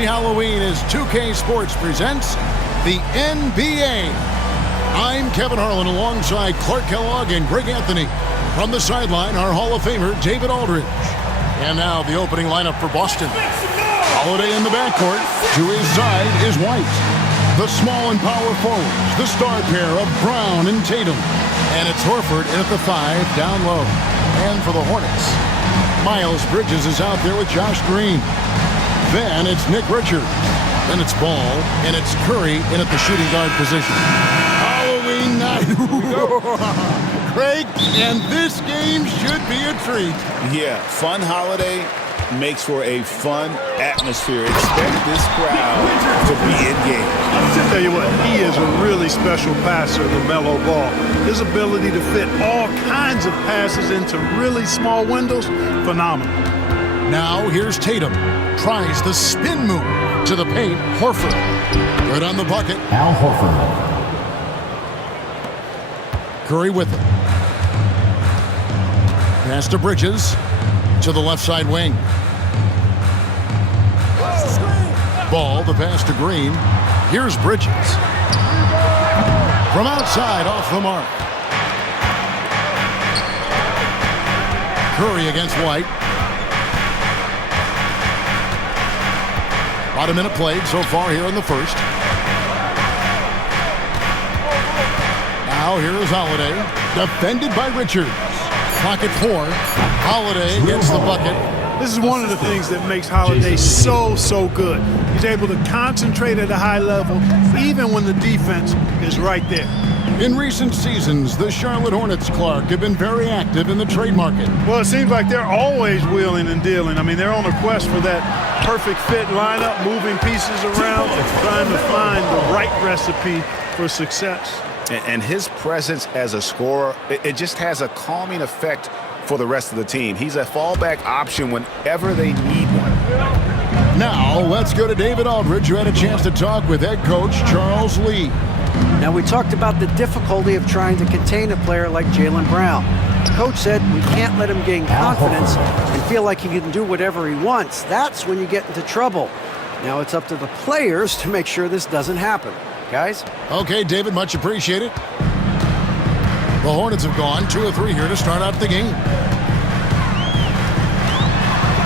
Happy Halloween as 2K Sports presents the NBA. I'm Kevin Harlan alongside Clark Kellogg and Greg Anthony. From the sideline, our Hall of Famer, David Aldridge. And now the opening lineup for Boston. Holiday in the backcourt. To his side is White. The small and power forwards, the star pair of Brown and Tatum. And it's Horford in at the 5, down low. And for the Hornets, Miles Bridges is out there with Josh Green. Then it's Nick Richards. Then it's Ball, and it's Curry in at the shooting guard position. Halloween night. Craig, and this game should be a treat. Yeah, fun holiday makes for a fun atmosphere. Expect this crowd to be in game. I'll tell you what, he is a really special passer, LaMelo Ball. His ability to fit all kinds of passes into really small windows, phenomenal. Now here's Tatum. Tries the spin move to the paint. Horford. Good on the bucket. Al Horford. Curry with it. Pass to Bridges. To the left side wing. Ball, the pass to Green. Here's Bridges. From outside, off the mark. Curry against White. About a minute played so far here in the first. Now here is Holiday. Defended by Richards. Clock at 4. Holiday gets the bucket. This is one of the things that makes Holiday so good. He's able to concentrate at a high level even when the defense is right there. In recent seasons, the Charlotte Hornets, Clark, have been very active in the trade market. Well, it seems like they're always wheeling and dealing. I mean, they're on a quest for that perfect fit lineup, moving pieces around, trying to find the right recipe for success. And his presence as a scorer, it just has a calming effect for the rest of the team. He's a fallback option whenever they need one. Now, let's go to David Aldridge, who had a chance to talk with head coach Charles Lee. Now, we talked about the difficulty of trying to contain a player like Jaylen Brown. The coach said we can't let him gain confidence and feel like he can do whatever he wants. That's when you get into trouble. Now it's up to the players to make sure this doesn't happen. Guys? Okay, David, much appreciated. The Hornets have gone 2 of 3 here to start out the game.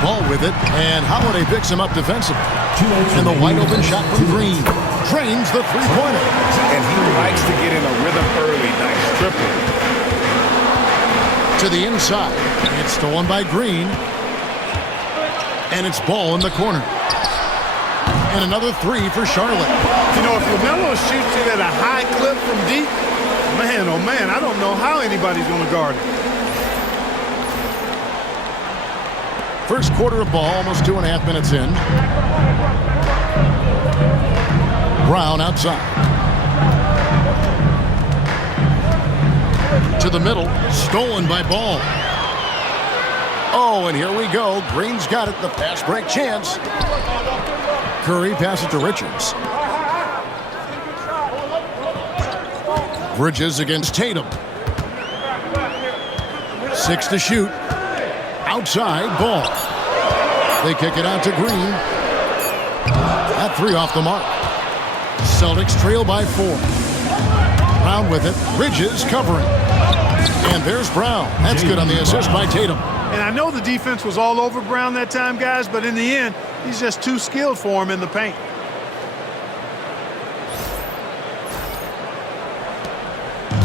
Ball with it, and Holiday picks him up defensively. And the wide open shot from Green. Drains the three-pointer. And he likes to get in a rhythm early. Nice triple. To the inside. It's stolen by Green. And it's Ball in the corner. And another 3 for Charlotte. You know, if LaMelo shoots it at a high clip from deep, man, oh man, I don't know how anybody's going to guard it. First quarter of ball, almost 2.5 minutes in. Brown outside. To the middle, stolen by Ball. Oh, and here we go. Green's got it, the pass break chance. Curry passes to Richards. Bridges against Tatum. 6 to shoot. Outside, Ball. They kick it out to Green. That 3 off the mark. Celtics trail by 4. Brown with it. Bridges covering. And there's Brown. That's good on the assist by Tatum. And I know the defense was all over Brown that time, guys, but in the end, he's just too skilled for him in the paint.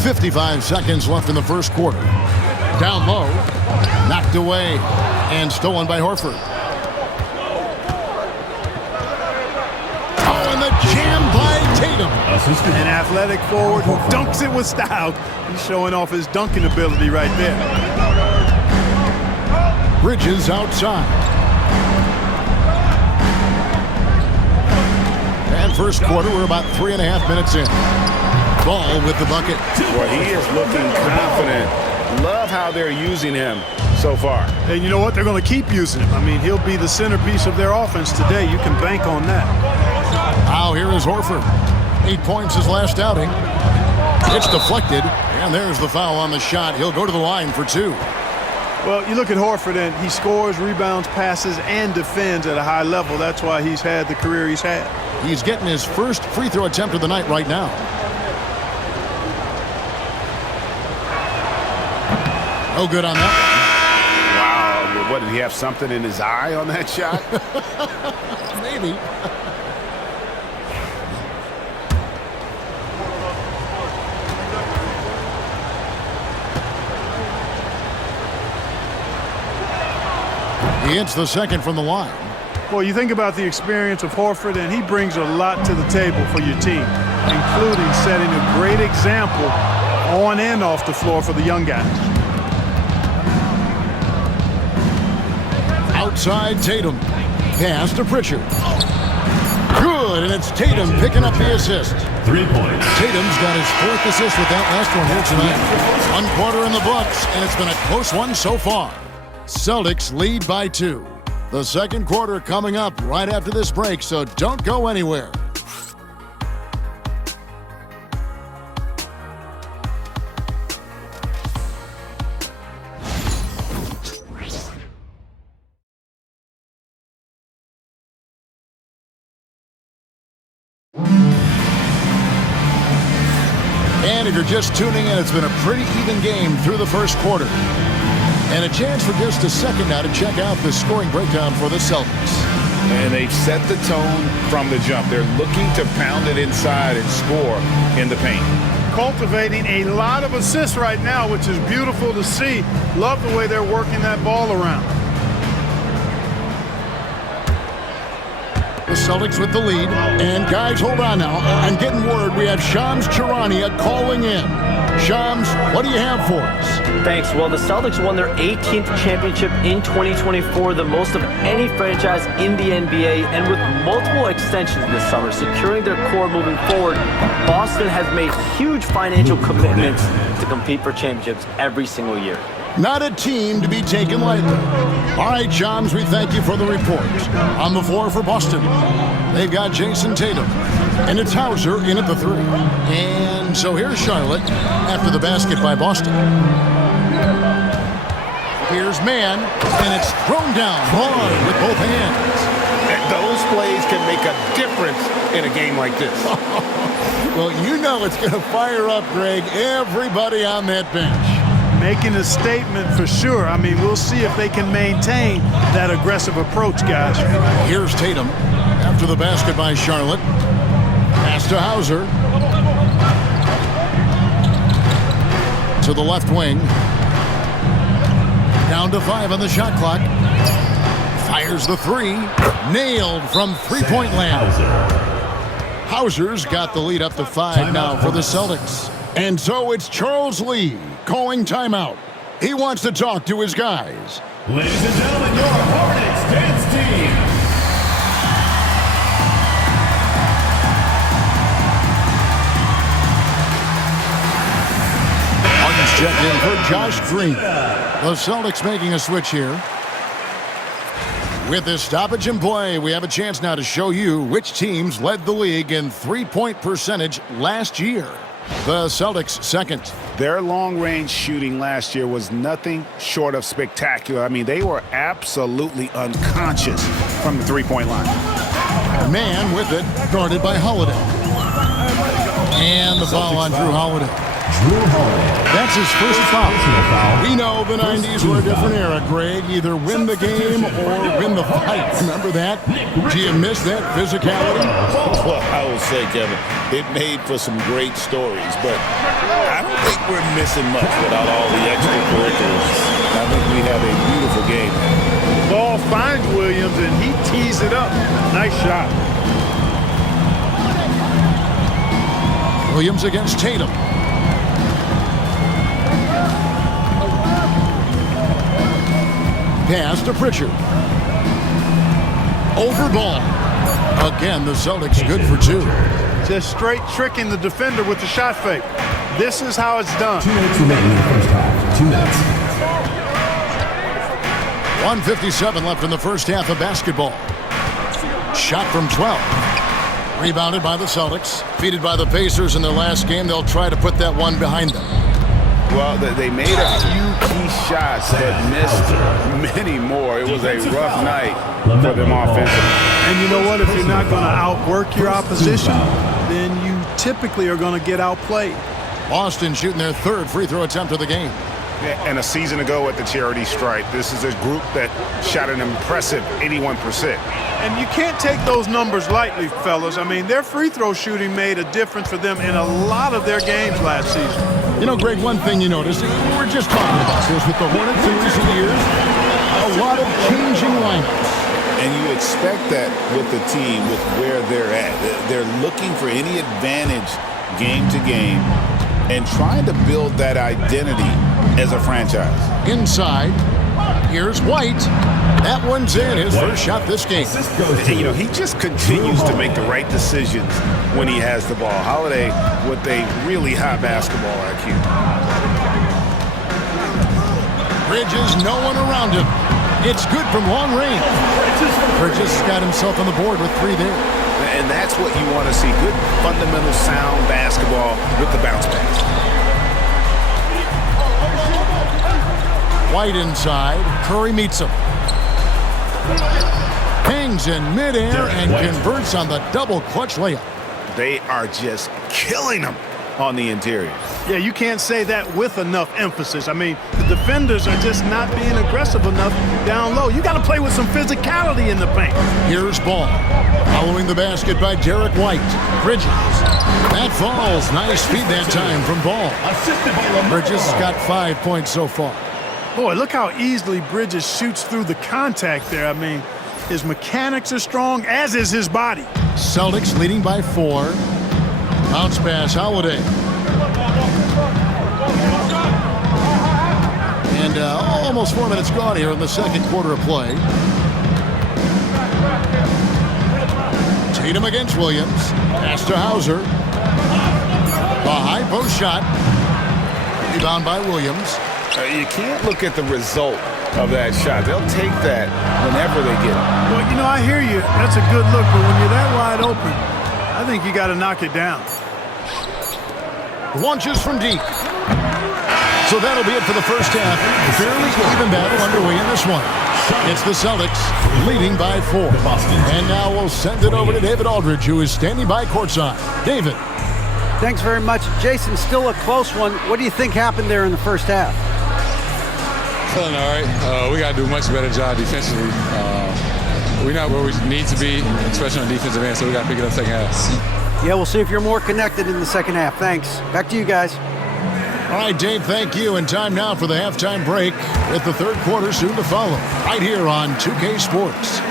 .55 seconds left in the first quarter. Down low. Knocked away. And stolen by Horford. Oh, and the jam by Tatum. An athletic forward who dunks it with style. He's showing off his dunking ability right there. Bridges outside. And first quarter, we're about 3.5 minutes in. Ball with the bucket. Well, he is looking confident. Love how they're using him so far. And you know what? They're going to keep using him. I mean, he'll be the centerpiece of their offense today. You can bank on that. Now here is Horford. 8 points his last outing. It's deflected. And there's the foul on the shot. He'll go to the line for 2. Well, you look at Horford, and he scores, rebounds, passes, and defends at a high level. That's why he's had the career he's had. He's getting his first free throw attempt of the night right now. Oh, good on that one. Wow. What, did he have something in his eye on that shot? Maybe. He hits the second from the line. Well, you think about the experience of Horford, and he brings a lot to the table for your team, including setting a great example on and off the floor for the young guys. Outside Tatum. Pass to Pritchard. Good, and it's Tatum picking up the assist. 3 points. Tatum's got his 4th assist with that last one here tonight. 1 quarter in the books, and it's been a close one so far. Celtics lead by 2. The second quarter coming up right after this break, so don't go anywhere. And if you're just tuning in, it's been a pretty even game through the first quarter. And a chance for just a second now to check out the scoring breakdown for the Celtics. And they've set the tone from the jump. They're looking to pound it inside and score in the paint. Cultivating a lot of assists right now, which is beautiful to see. Love the way they're working that ball around. The Celtics with the lead. And guys, hold on now. I'm getting word we have Shams Charania calling in. Shams, what do you have for us? Thanks. Well, the Celtics won their 18th championship in 2024, the most of any franchise in the NBA, and with multiple extensions this summer, securing their core moving forward, Boston has made huge financial commitments to compete for championships every single year. Not a team to be taken lightly. All right, Shams, we thank you for the report. On the floor for Boston, they've got Jason Tatum, and it's Hauser in at the 3. And so here's Charlotte after the basket by Boston. Here's Mann, and it's thrown down hard with both hands. And those plays can make a difference in a game like this. Well, you know it's going to fire up, Greg, everybody on that bench. Making a statement for sure. I mean, we'll see if they can maintain that aggressive approach, guys. Here's Tatum after the basket by Charlotte. Pass to Hauser. To the left wing. Down to 5 on the shot clock. Fires the 3. Nailed from three-point land. Hauser's got the lead up to 5 now for the Celtics. And so it's Charles Lee calling timeout. He wants to talk to his guys. Ladies and gentlemen, your Hornets dance team. Harden's checked in for Josh Green. The Celtics making a switch here. With this stoppage in play, we have a chance now to show you which teams led the league in three-point percentage last year. The Celtics second. Their long-range shooting last year was nothing short of spectacular. I mean, they were absolutely unconscious from the three-point line. Man with it, guarded by Holiday. And the foul on Drew Holiday. That's his first foul. We know the 90s were a different era, Greg. Either win the game or win the fight. Remember that? Do you miss that physicality? Well, I will say, Kevin, it made for some great stories, but I don't think we're missing much without all the extracurriculars. I think we have a beautiful game. Ball finds Williams, and he tees it up. Nice shot. Williams against Tatum. Pass to Pritchard. Over ball. Again, the Celtics good for 2. Just straight tricking the defender with the shot fake. This is how it's done. 2 minutes remaining in the first half. 2 minutes. 1:57 left in the first half of basketball. Shot from 12. Rebounded by the Celtics. Defeated by the Pacers in their last game. They'll try to put that one behind them. Well, they made a few key shots that missed many more. It was a rough night for them offensively. And you know what? If you're not going to outwork your opposition, then you typically are going to get outplayed. Boston shooting their third free throw attempt of the game. And a season ago at the charity stripe, this is a group that shot an impressive 81%. And you can't take those numbers lightly, fellas. I mean, their free throw shooting made a difference for them in a lot of their games last season. You know, Greg, one thing you notice, we were just talking about this with the Hornets in recent years, a lot of changing lineups. And you expect that with the team, with where they're at. They're looking for any advantage game to game and trying to build that identity as a franchise. Inside, here's White. That one's in, his first shot this game. You know, he just continues to make the right decisions when he has the ball. Holiday with a really high basketball IQ. Bridges, no one around him. It's good from long range. Bridges got himself on the board with 3 there. And that's what you want to see. Good, fundamental, sound basketball with the bounce pass. White inside. Curry meets him. Hangs in midair and converts on the double clutch layup. They are just killing them on the interior. Yeah, you can't say that with enough emphasis. I mean, the defenders are just not being aggressive enough down low. You got to play with some physicality in the paint. Here's Ball. Following the basket by Derek White. Bridges. That falls. Nice feed that time from Ball. Bridges has got 5 points so far. Boy, look how easily Bridges shoots through the contact there. I mean, his mechanics are strong, as is his body. Celtics leading by 4. Bounce pass, Holiday. And almost 4 minutes gone here in the second quarter of play. Tatum against Williams. Pass to Hauser. A high post shot. Rebound by Williams. You can't look at the result of that shot. They'll take that whenever they get it. Well, you know, I hear you. That's a good look, but when you're that wide open, I think you got to knock it down. Launches from deep. So that'll be it for the first half. Fairly even battle underway in this one. It's the Celtics leading by 4. And now we'll send it over to David Aldridge, who is standing by courtside. David. Thanks very much. Jason, still a close one. What do you think happened there in the first half? Feeling all right. We got to do a much better job defensively. We're not where we need to be, especially on the defensive end, so we got to pick it up second half. Yeah, we'll see if you're more connected in the second half. Thanks. Back to you guys. All right, Dave, thank you. And time now for the halftime break with the third quarter soon to follow right here on 2K Sports.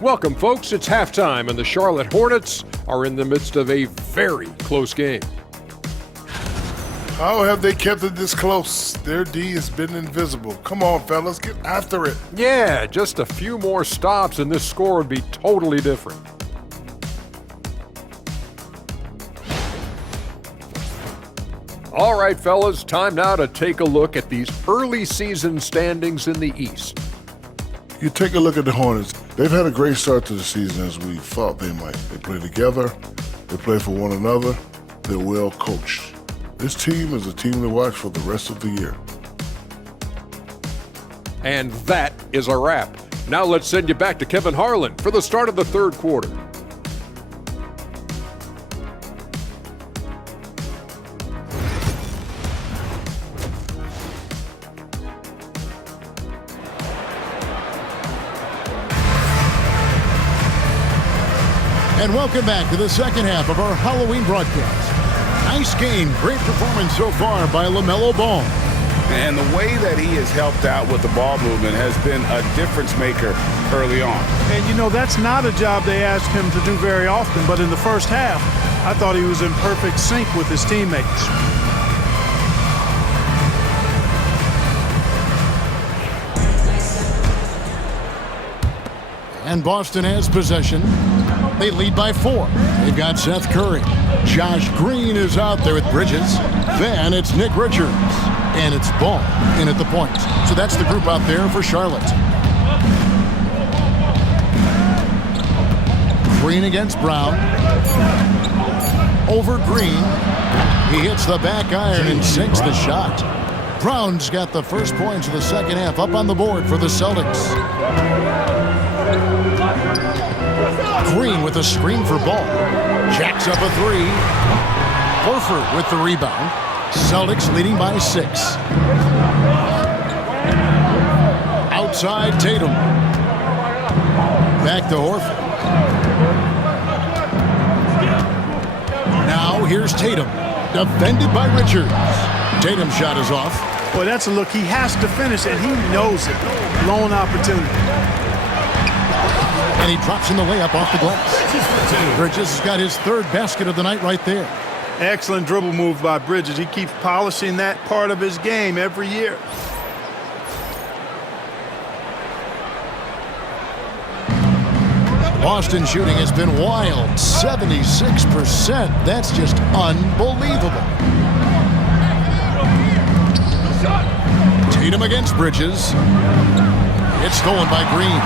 Welcome, folks. It's halftime, and the Charlotte Hornets are in the midst of a very close game. How have they kept it this close? Their D has been invisible. Come on, fellas, get after it. Yeah, just a few more stops, and this score would be totally different. All right, fellas, time now to take a look at these early season standings in the East. You take a look at the Hornets. They've had a great start to the season as we thought they might. They play together, they play for one another, they're well coached. This team is a team to watch for the rest of the year. And that is a wrap. Now let's send you back to Kevin Harlan for the start of the third quarter. And welcome back to the second half of our Halloween broadcast. Nice game, great performance so far by LaMelo Ball. And the way that he has helped out with the ball movement has been a difference maker early on. And you know, that's not a job they asked him to do very often, but in the first half, I thought he was in perfect sync with his teammates. And Boston has possession. They lead by 4. They've got Seth Curry. Josh Green is out there with Bridges. Then it's Nick Richards. And it's Ball in at the point. So that's the group out there for Charlotte. Green against Brown. Over Green. He hits the back iron and sinks the shot. Brown's got the first points of the second half up on the board for the Celtics. Green with a screen for Ball. Jacks up a 3. Horford with the rebound. Celtics leading by 6. Outside Tatum. Back to Horford. Now here's Tatum. Defended by Richards. Tatum's shot is off. Boy, that's a look. He has to finish, and he knows it. Lone opportunity. And he drops in the layup off the glass. Bridges has got his third basket of the night right there. Excellent dribble move by Bridges. He keeps polishing that part of his game every year. Boston shooting has been wild. 76%. That's just unbelievable. Tatum against Bridges. It's stolen by Green.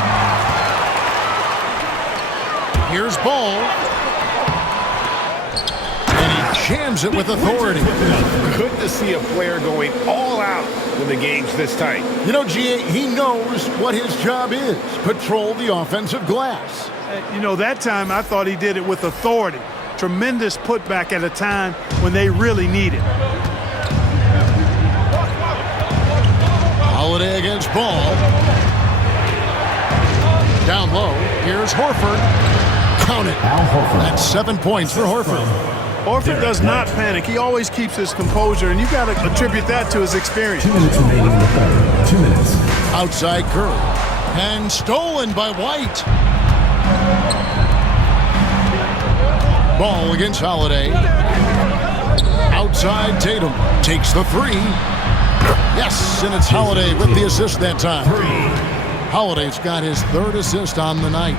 Here's Ball. And he jams it with authority. Good to see a player going all out when the game's this tight. You know, G.A., he knows what his job is. Patrol the offensive glass. You know, that time I thought he did it with authority. Tremendous putback at a time when they really need it. Holiday against Ball. Down low. Here's Horford. Count it. That's 7 points for Horford. Horford does not panic. He always keeps his composure, and you got to attribute that to his experience. 2 minutes remaining in the third. 2 minutes. Outside Curry. And stolen by White. Ball against Holiday. Outside Tatum. Takes the 3. Yes, and it's Holiday with the assist that time. Holiday's got his third assist on the night.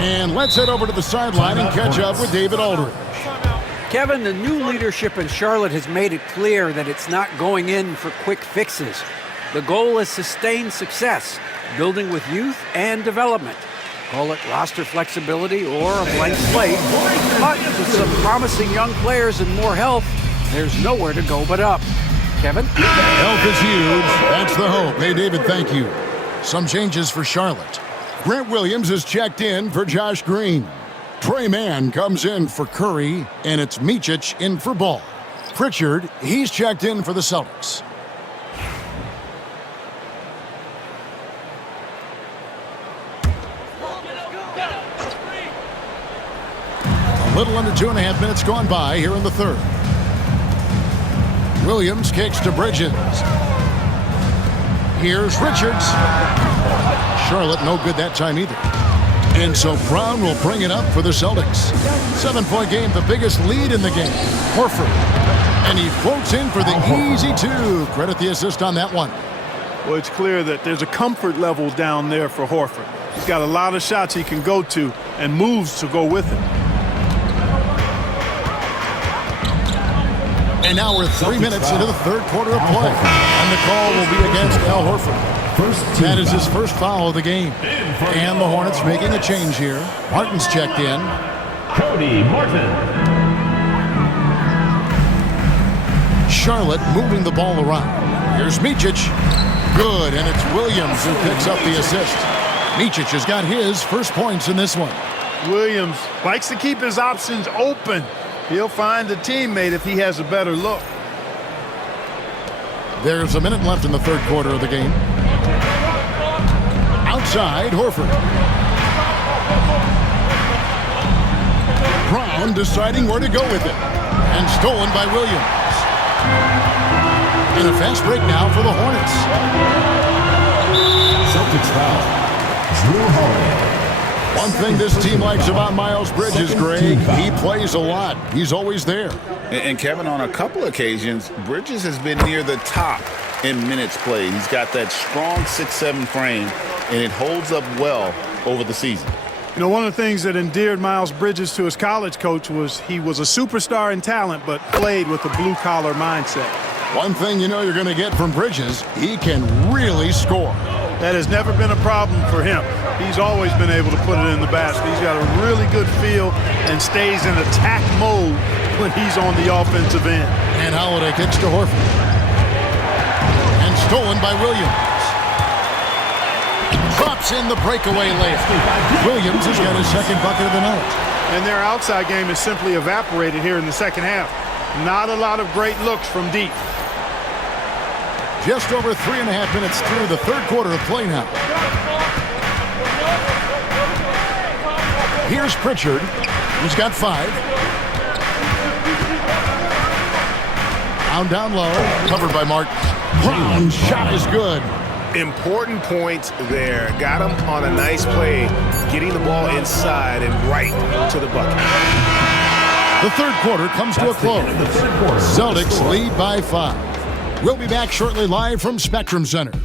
And let's head over to the sideline and catch up with David Aldridge. Kevin, the new leadership in Charlotte has made it clear that it's not going in for quick fixes. The goal is sustained success, building with youth and development. Call it roster flexibility or a blank slate. But with some promising young players and more health, there's nowhere to go but up. Kevin? Health is huge. That's the hope. Hey, David, thank you. Some changes for Charlotte. Grant Williams is checked in for Josh Green. Trey Mann comes in for Curry, and it's Micic in for Ball. Pritchard, he's checked in for the Celtics. A little under 2.5 minutes gone by here in the third. Williams kicks to Bridges. Here's Richards. Charlotte no good that time either. And so Brown will bring it up for the Celtics. 7-point game, the biggest lead in the game. Horford. And he floats in for the easy 2. Credit the assist on that one. Well, it's clear that there's a comfort level down there for Horford. He's got a lot of shots he can go to and moves to go with it. And now we're 3 minutes into the third quarter of play. And the call will be against Al Horford. That is his first foul of the game. And the Hornets making a change here. Martin's checked in. Cody Martin. Charlotte moving the ball around. Here's Micic. Good, and it's Williams who picks up the assist. Micic has got his first points in this one. Williams likes to keep his options open. He'll find a teammate if he has a better look. There's a minute left in the third quarter of the game. Outside, Horford. Brown deciding where to go with it. And stolen by Williams. And a fast break now for the Hornets. Celtics foul. Drew Holiday. One thing this team likes about Miles Bridges, Greg, he plays a lot. He's always there. And Kevin, on a couple occasions, Bridges has been near the top in minutes played. He's got that strong 6'7" frame, and it holds up well over the season. You know, one of the things that endeared Miles Bridges to his college coach was he was a superstar in talent, but played with a blue-collar mindset. One thing you know you're going to get from Bridges, he can really score. That has never been a problem for him. He's always been able to put it in the basket. He's got a really good feel and stays in attack mode when he's on the offensive end. And Holiday kicks to Horford. And stolen by Williams. Drops in the breakaway layup. Williams has got his second bucket of the night. And their outside game is simply evaporated here in the second half. Not a lot of great looks from deep. Just over 3.5 minutes through the third quarter of play now. Here's Pritchard, who's got 5. Down low, covered by Martin. Brown's shot is good. Important points there. Got him on a nice play, getting the ball inside and right to the bucket. The third quarter comes to a close. Celtics lead by 5. We'll be back shortly live from Spectrum Center.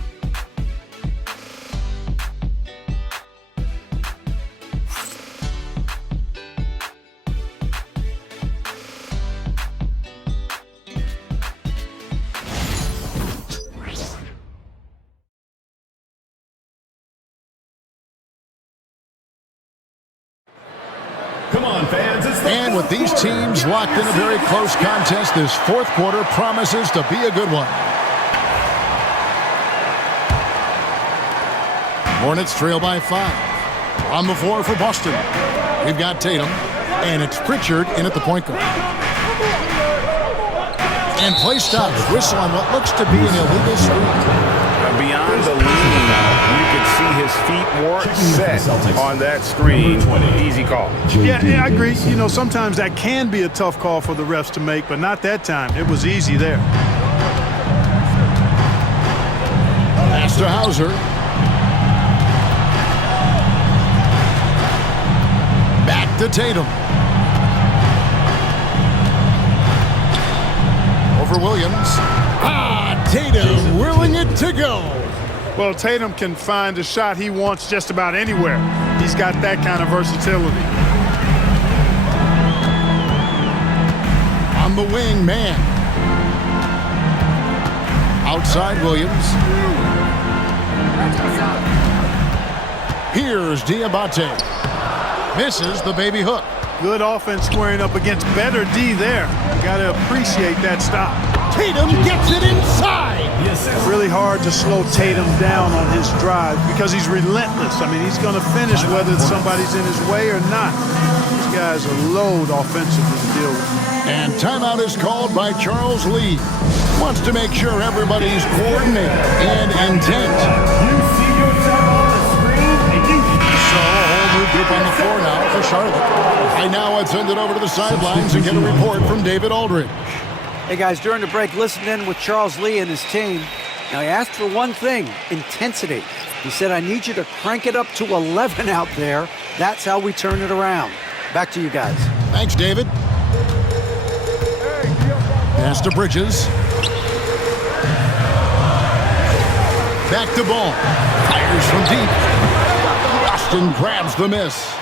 Come on, fans. And with these teams locked in a very close contest, this fourth quarter promises to be a good one. Hornets trail by 5. On the floor for Boston, we've got Tatum, and it's Pritchard in at the point guard. And play stops. Whistle on what looks to be an illegal screen. Beyond the lean, you could see his feet more set on that screen. Easy call. Yeah, I agree. You know, sometimes that can be a tough call for the refs to make, but not that time. It was easy there. Pass to Hauser. Back to Tatum. Over Williams. Tatum willing it to go. Well, Tatum can find a shot he wants just about anywhere. He's got that kind of versatility. On the wing, man. Outside Williams. Here's Diabate. Misses the baby hook. Good offense squaring up against better D there. Got to appreciate that stop. Tatum gets it inside. Really hard to slow Tatum down on his drive because he's relentless. I mean, he's going to finish whether somebody's in his way or not. This guy's a load offensively to deal with. And timeout is called by Charles Lee. Wants to make sure everybody's coordinated and intent. You see yourself on the screen, and you... So a whole new group on the floor now for Charlotte. I now would send it over to the sidelines and get a report from David Aldridge. Hey guys, during the break, listened in with Charles Lee and his team. Now he asked for one thing, intensity. He said, I need you to crank it up to 11 out there. That's how we turn it around. Back to you guys. Thanks, David. Pass to Bridges. Back to Ball. Fires from deep. Boston grabs the miss.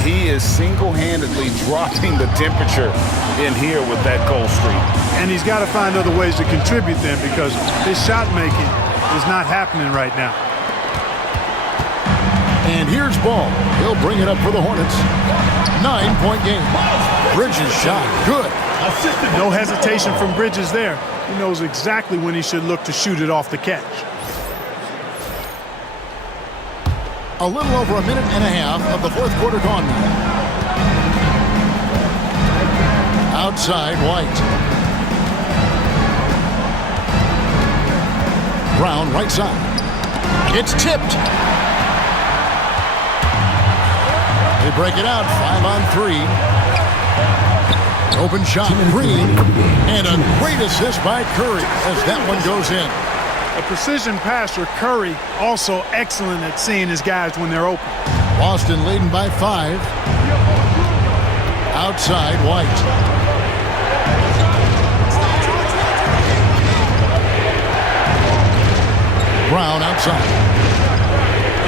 He is single-handedly dropping the temperature in here with that cold streak. And he's got to find other ways to contribute then because his shot making is not happening right now. And here's Ball. He'll bring it up for the Hornets. 9-point game. Bridges shot good. No hesitation from Bridges there. He knows exactly when he should look to shoot it off the catch. A little over a minute and a half of the fourth quarter gone now. Outside, White. Brown, right side. It's tipped. They break it out, 5-on-3. Open shot, Green. And a great assist by Curry as that one goes in. A precision passer, Curry, also excellent at seeing his guys when they're open. Boston leading by 5. Outside, White. Brown outside.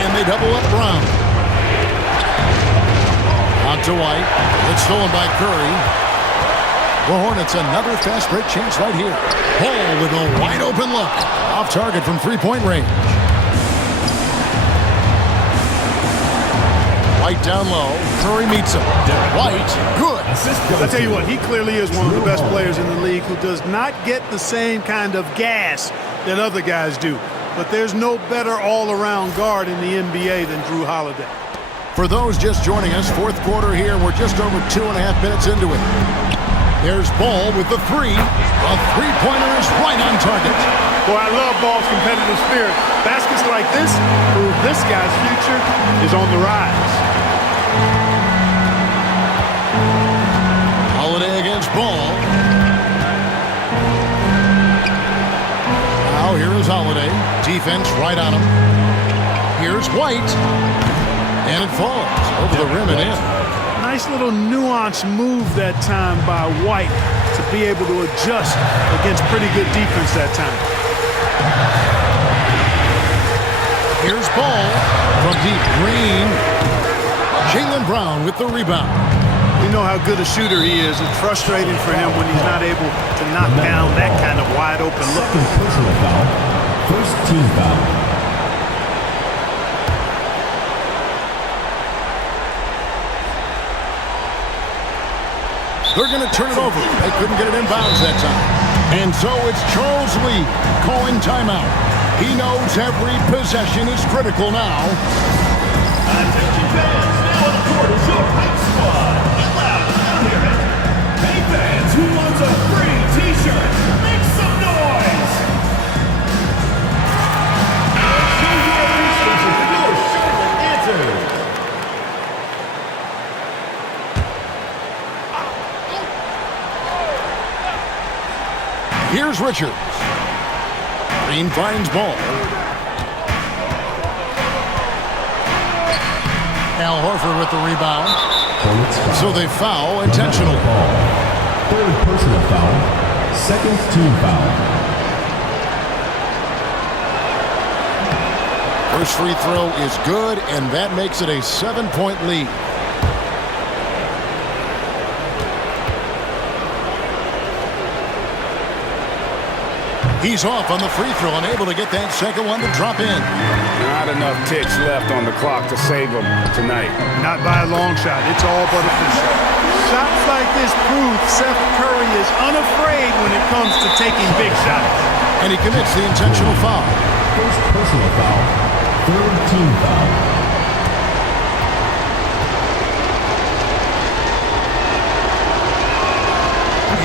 And they double up Brown. Out to White. It's stolen by Curry. The Hornets another fast break chance right here. Ball with a wide open look. Off target from three-point range. White down low. Curry meets him. White, good. I tell you what, he clearly is one of the best players in the league who does not get the same kind of gas that other guys do. But there's no better all-around guard in the NBA than Drew Holiday. For those just joining us, fourth quarter here. We're just over 2.5 minutes into it. There's Ball with the three. A three-pointer is right on target. Boy, I love Ball's competitive spirit. Baskets like this prove this guy's future is on the rise. Holiday against Ball. Now here is Holiday. Defense right on him. Here's White. And it falls over the rim and in. Nice little nuanced move that time by White to be able to adjust against pretty good defense that time. Here's Ball from deep. Green. Jaylen Brown with the rebound. You know how good a shooter he is. It's frustrating for him when he's not able to knock down that kind of wide open look. Personal foul. First team foul. They're going to turn it over. They couldn't get it in bounds that time. And so it's Charles Lee calling timeout. He knows every possession is critical now. Attention fans, now on the court is your hype squad. Get loud, hear it. Hey fans, who wants a free t-shirt? Make some noise! Choose your appreciation for your Charlotte answers. Here's Richards. Green finds Ball. Al Horford with the rebound. So they foul intentionally. Third personal foul. Second team foul. First free throw is good, and that makes it a 7-point lead. He's off on the free throw, unable to get that second one to drop in. Not enough ticks left on the clock to save him tonight. Not by a long shot. It's all but official. Shots like this prove Seth Curry is unafraid when it comes to taking big shots. And he commits the intentional foul. First personal foul. Third team foul.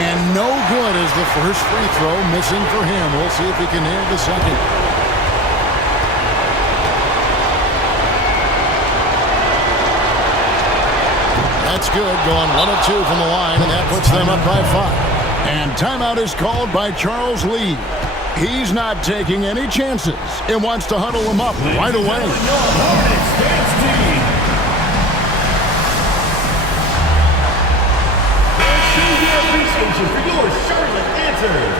And no good as the first free throw missing for him. We'll see if he can nail the second. That's good, going 1 of 2 from the line, and that puts them up by 5. And timeout is called by Charles Lee. He's not taking any chances and wants to huddle him up right away. Appreciation for your Charlotte answers.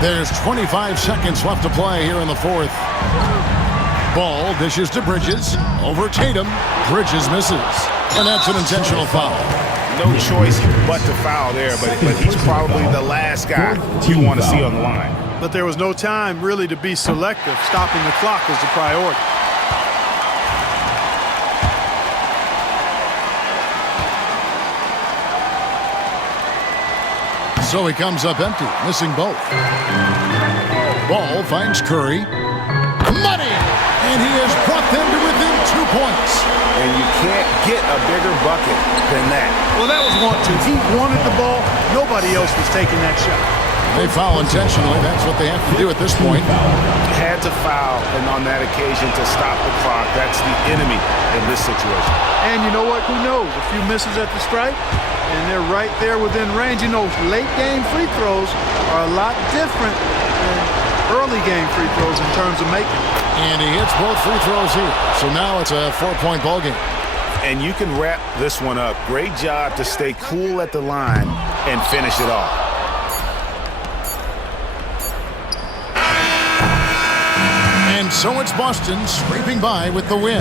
There's 25 seconds left to play here in the fourth. Ball dishes to Bridges. Over Tatum. Bridges misses. And that's an intentional foul. No choice but to foul there, but he's probably the last guy you want to see on the line. But there was no time really to be selective. Stopping the clock was the priority. So he comes up empty, missing both. Ball finds Curry. Money! And he has brought them to within 2 points. And you can't get a bigger bucket than that. Well, that was want to. He wanted the ball. Nobody else was taking that shot. They foul intentionally. That's what they have to do at this point. Had to foul, and on that occasion to stop the clock. That's the enemy in this situation. And you know what? Who knows? A few misses at the stripe, and they're right there within range. You know, late game free throws are a lot different than early game free throws in terms of making. And he hits both free throws here. So now it's a 4-point ball game. And you can wrap this one up. Great job to stay cool at the line and finish it off. And so it's Boston scraping by with the win.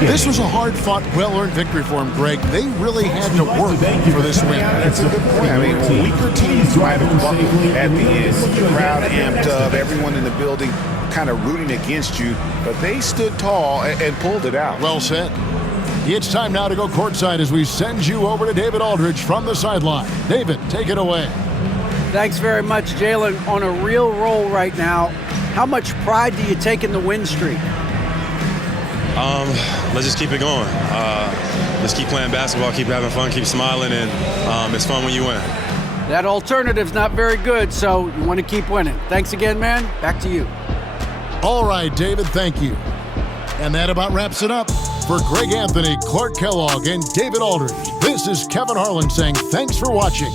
This was a hard-fought, well-earned victory for them, Greg. They really had to work for this win. That's a good point. I mean, weaker teams might have buckled at the end. The crowd amped up, everyone in the building kind of rooting against you, but they stood tall and pulled it out. Well said. It's time now to go courtside as we send you over to David Aldridge from the sideline. David, take it away. Thanks very much, Jalen. On a real roll right now. How much pride do you take in the win streak? Let's just keep it going. Let's keep playing basketball, keep having fun, keep smiling, and it's fun when you win. That alternative's not very good, so you want to keep winning. Thanks again, man. Back to you. All right, David, thank you. And that about wraps it up. For Greg Anthony, Clark Kellogg, and David Aldridge, this is Kevin Harlan saying thanks for watching.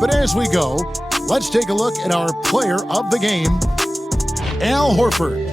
But as we go, let's take a look at our player of the game, Al Horford.